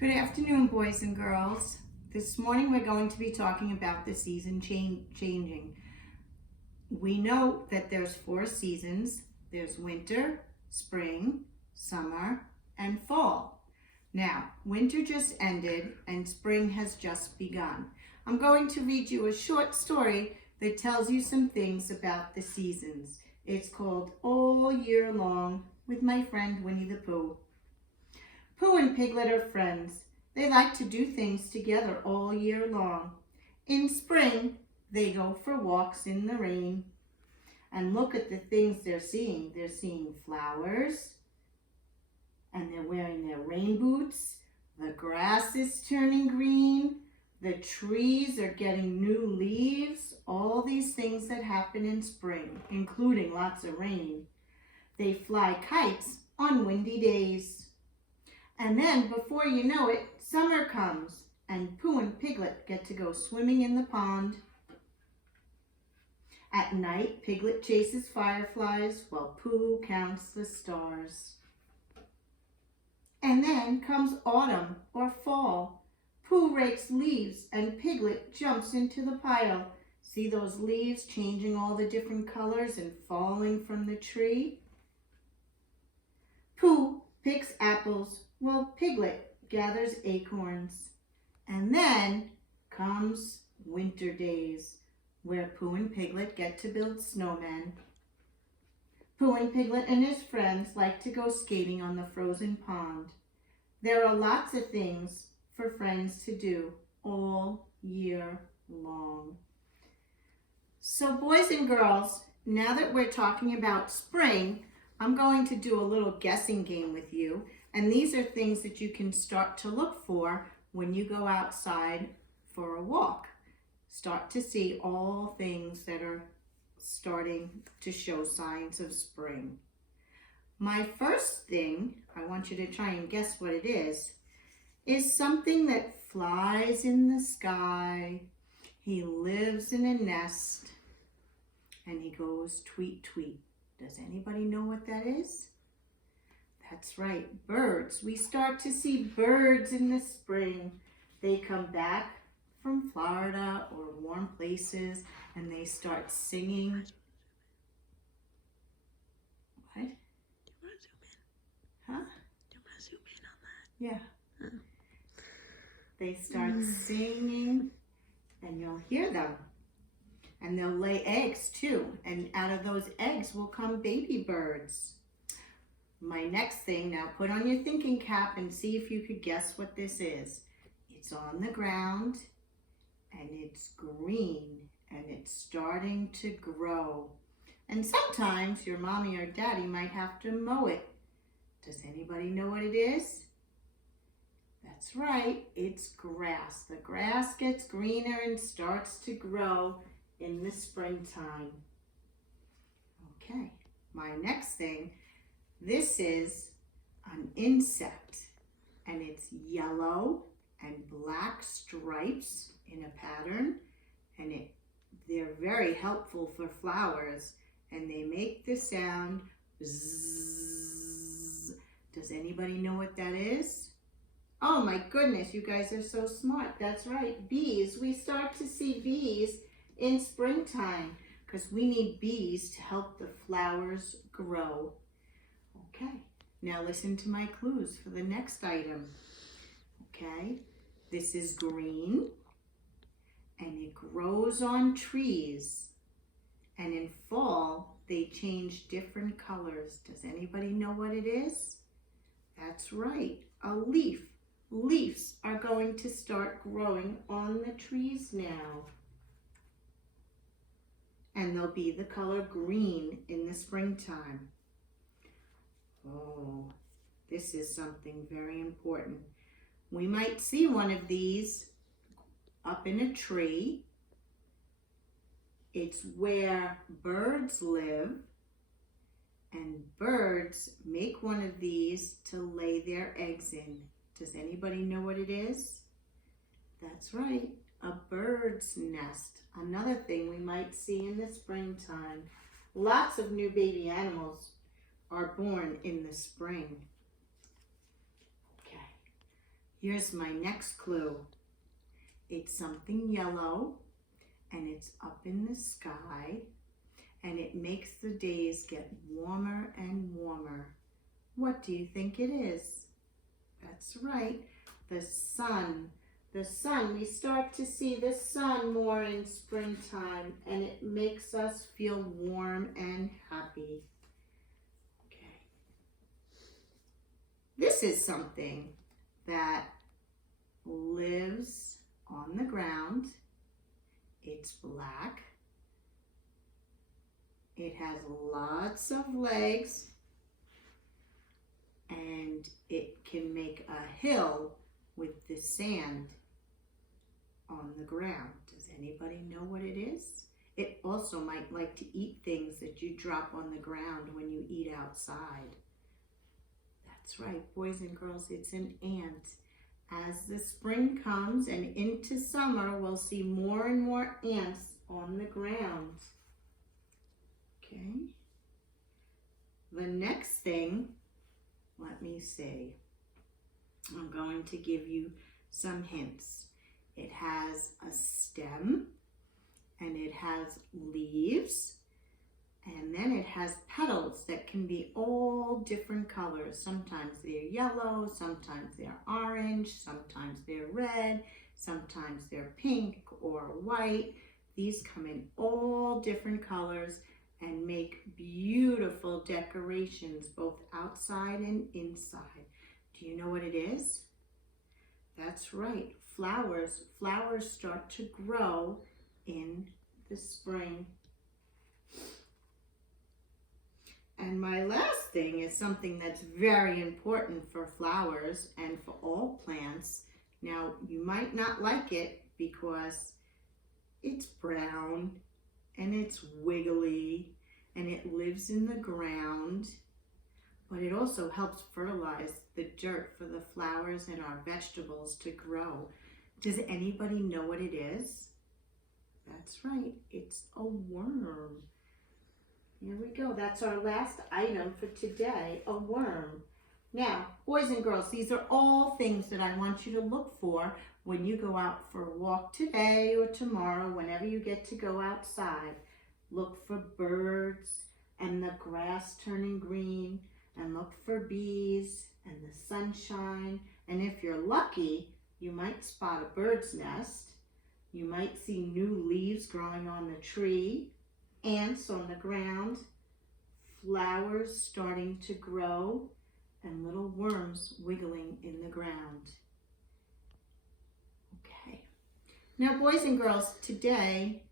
Good afternoon, boys and girls. This morning we're going to be talking about the season changing. We know that there's 4 seasons. There's winter, spring, summer, and fall. Now, winter just ended and spring has just begun. I'm going to read you a short story that tells you some things about the seasons. It's called All Year Long with my friend Winnie the Pooh. Pooh and Piglet are friends. They like to do things together all year long. In spring, they go for walks in the rain. And look at the things they're seeing. They're seeing flowers, and they're wearing their rain boots. The grass is turning green. The trees are getting new leaves. All these things that happen in spring, including lots of rain. They fly kites on windy days. And then, before you know it, summer comes, and Pooh and Piglet get to go swimming in the pond. At night, Piglet chases fireflies while Pooh counts the stars. And then comes autumn or fall. Pooh rakes leaves and Piglet jumps into the pile. See those leaves changing all the different colors and falling from the tree? Pooh picks apples while Piglet gathers acorns. And then comes winter days, where Pooh and Piglet get to build snowmen. Pooh and Piglet and his friends like to go skating on the frozen pond. There are lots of things for friends to do all year long. So boys and girls, now that we're talking about spring, I'm going to do a little guessing game with you. And these are things that you can start to look for when you go outside for a walk. Start to see all things that are starting to show signs of spring. My first thing, I want you to try and guess what it is something that flies in the sky. He lives in a nest and he goes tweet, tweet. Does anybody know what that is? That's right, birds. We start to see birds in the spring. They come back from Florida or warm places and they start singing. What? Do you want to zoom in? Huh? Do you want to zoom in on that? Yeah. They start singing and you'll hear them. And they'll lay eggs too. And out of those eggs will come baby birds. My next thing, now put on your thinking cap and see if you could guess what this is. It's on the ground and it's green and it's starting to grow. And sometimes your mommy or daddy might have to mow it. Does anybody know what it is? That's right, it's grass. The grass gets greener and starts to grow in the springtime. Okay, my next thing, this is an insect and it's yellow and black stripes in a pattern, and they're very helpful for flowers and they make the sound bzzz. Does anybody know what that is? Oh my goodness, you guys are so smart. That's right, bees. We start to see bees in springtime because we need bees to help the flowers grow. Okay, now listen to my clues for the next item. Okay, this is green and it grows on trees, and in fall they change different colors. Does anybody know what it is? That's right, a leaf. Leaves are going to start growing on the trees now. And they'll be the color green in the springtime. Oh, this is something very important. We might see one of these up in a tree. It's where birds live, and birds make one of these to lay their eggs in. Does anybody know what it is? That's right, a bird's nest. Another thing we might see in the springtime. Lots of new baby animals are born in the spring. Okay, Here's my next clue. It's something yellow, and it's up in the sky, and it makes the days get warmer and warmer. What do you think it is? That's right, the sun. The sun, we start to see the sun more in springtime, and it makes us feel warm and happy. Okay. This is something that lives on the ground. It's black. It has lots of legs, and it can make a hill with the sand on the ground. Does anybody know what it is? It also might like to eat things that you drop on the ground when you eat outside. That's right, boys and girls, it's an ant. As the spring comes and into summer, we'll see more and more ants on the ground. Okay. The next thing, let me see. I'm going to give you some hints. It has a stem, and it has leaves, and then it has petals that can be all different colors. Sometimes they're yellow, sometimes they're orange, sometimes they're red, sometimes they're pink or white. These come in all different colors and make beautiful decorations both outside and inside. Do you know what it is? That's right, flowers. Flowers start to grow in the spring. And my last thing is something that's very important for flowers and for all plants. Now, you might not like it because it's brown and it's wiggly and it lives in the ground, but it also helps fertilize the dirt for the flowers and our vegetables to grow. Does anybody know what it is? That's right, it's a worm. Here we go, that's our last item for today, a worm. Now, boys and girls, these are all things that I want you to look for when you go out for a walk today or tomorrow, whenever you get to go outside. Look for birds and the grass turning green, and look for bees and the sunshine. And if you're lucky, you might spot a bird's nest. You might see new leaves growing on the tree, ants on the ground, flowers starting to grow, and little worms wiggling in the ground. Okay. Now, boys and girls, today